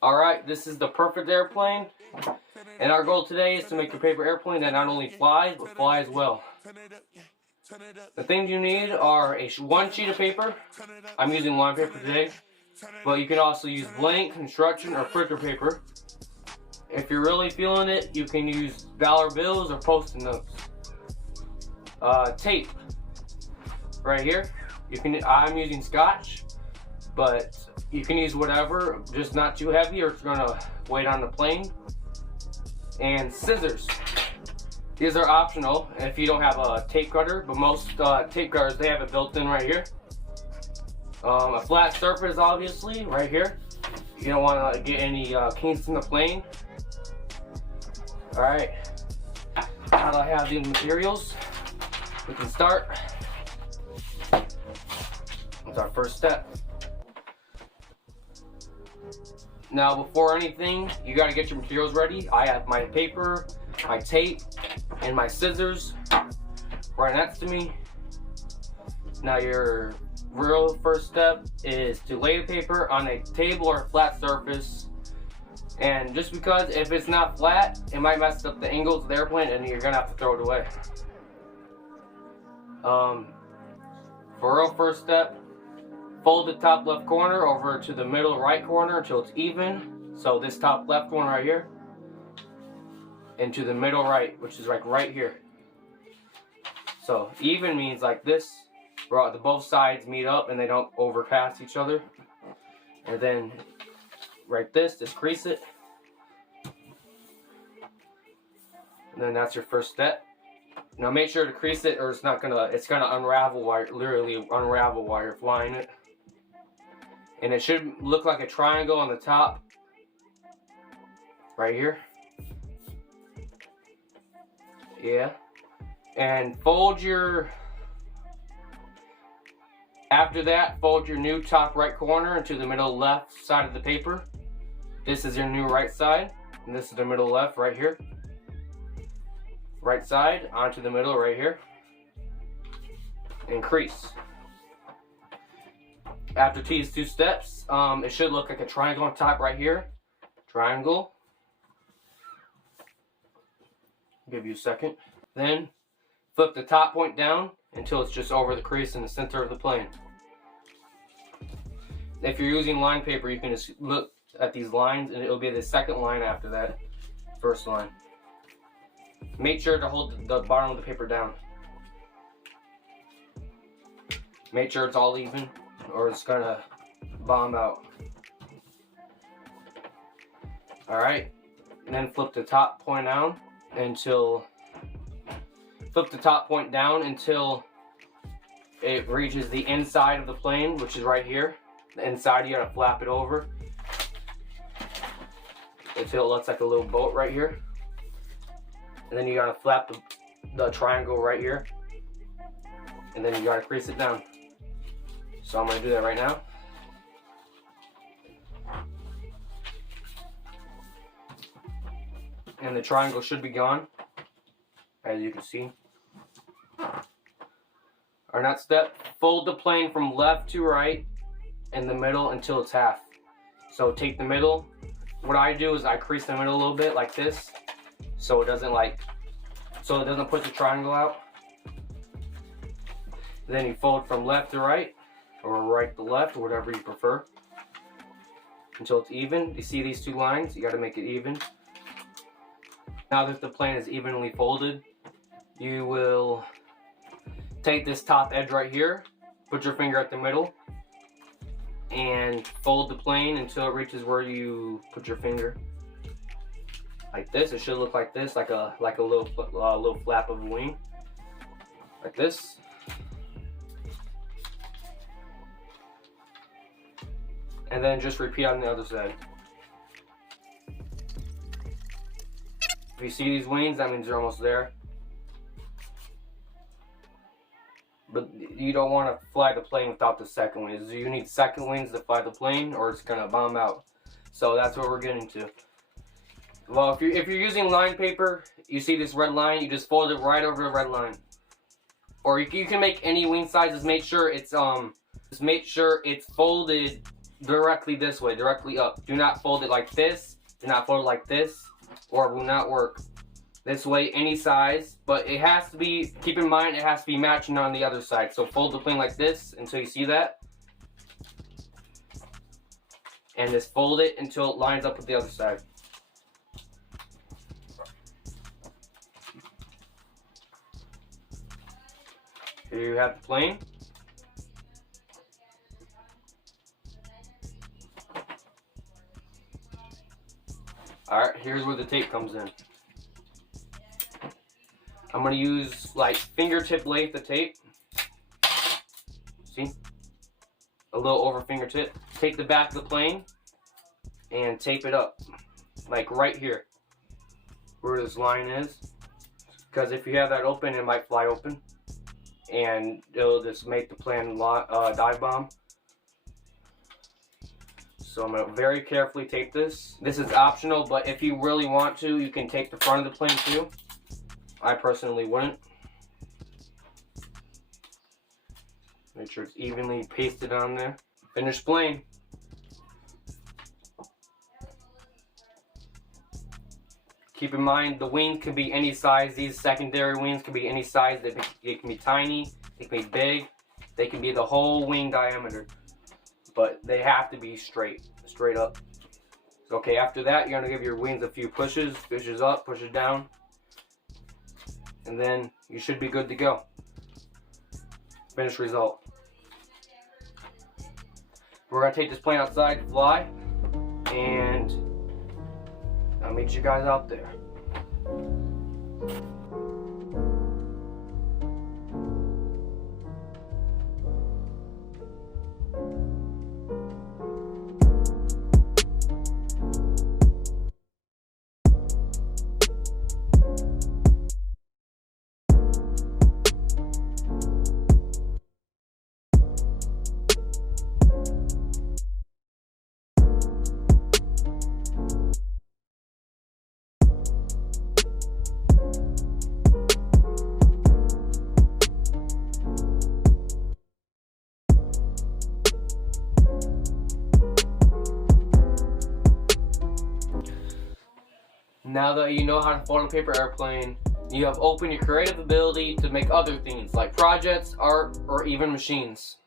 Alright, this is the perfect airplane, and our goal today is to make a paper airplane that not only flies, but flies well. The things you need are one sheet of paper. I'm using line paper today, but you can also use blank, construction, or printer paper. If you're really feeling it, you can use dollar bills or Post-it notes. Tape, right here. I'm using Scotch, but you can use whatever, just not too heavy or it's gonna weigh on the plane. And scissors. These are optional if you don't have a tape cutter, but most tape cutters, they have it built in right here. A flat surface, obviously, right here. You don't want to get any kinks in the plane. Alright, now that I have these materials, we can start. That's our first step. Now, before anything, you got to get your materials ready. I have my paper, my tape, and my scissors right next to me. Now, your real first step is to lay the paper on a table or a flat surface. And just because if it's not flat, it might mess up the angles of the airplane and you're going to have to throw it away. For real first step, fold the top left corner over to the middle right corner until it's even. So this top left corner right here, into the middle right, which is like right here. So even means like this, where the both sides meet up and they don't overpass each other. And then right this, just crease it. And then that's your first step. Now make sure to crease it or it's gonna unravel while you're flying it. And it should look like a triangle on the top, right here. Yeah. And after that, fold your new top right corner into the middle left side of the paper. This is your new right side, and this is the middle left right here. Right side onto the middle right here. And crease. After these two steps, it should look like a triangle on top right here. Triangle. Give you a second. Then flip the top point down until it's just over the crease in the center of the plane. If you're using line paper, you can just look at these lines and it'll be the second line after that first line. Make sure to hold the bottom of the paper down. Make sure it's all even or it's gonna bomb out. Alright, and then flip the top point down until it reaches the inside of the plane, which is right here. The inside, you gotta flap it over until it looks like a little boat right here. And then you gotta flap the triangle right here. And then you gotta crease it down. So I'm gonna do that right now. And the triangle should be gone, as you can see. Our next step, fold the plane from left to right in the middle until it's half. So take the middle. What I do is I crease the middle a little bit like this, so it doesn't push the triangle out. Then you fold from left to right, or right to left, or whatever you prefer, until it's even. You see these two lines? You got to make it even. Now that the plane is evenly folded, you will take this top edge right here, put your finger at the middle, and fold the plane until it reaches where you put your finger. Like this. It should look like this, like a little flap of a wing, like this. And then just repeat on the other side. If you see these wings, that means they're almost there. But you don't want to fly the plane without the second wings. You need second wings to fly the plane or it's going to bomb out. So that's what we're getting to. Well, if you're using line paper, you see this red line, you just fold it right over the red line. Or you can make any wing sizes. Make sure it's folded directly this way, directly up. Do not fold it like this. Do not fold it like this, or it will not work. This way, any size, but it has to be, keep in mind, it has to be matching on the other side. So fold the plane like this until you see that. And just fold it until it lines up with the other side. Here you have the plane. Alright, here's where the tape comes in. I'm going to use like fingertip length of tape. See? A little over fingertip. Take the back of the plane and tape it up. Like right here. Where this line is. Because if you have that open, it might fly open. And it'll just make the plane dive bomb. So I'm going to very carefully tape this. This is optional, but if you really want to, you can tape the front of the plane too. I personally wouldn't. Make sure it's evenly pasted on there. Finished plane. Keep in mind, the wing can be any size. These secondary wings can be any size. It can be tiny, it can be big. They can be the whole wing diameter. But they have to be straight up. Okay, after that, you're gonna give your wings a few pushes up, pushes down. And then you should be good to go. Finished result. We're gonna take this plane outside to fly, and I'll meet you guys out there. Now that you know how to fold a paper airplane, you have opened your creative ability to make other things like projects, art, or even machines.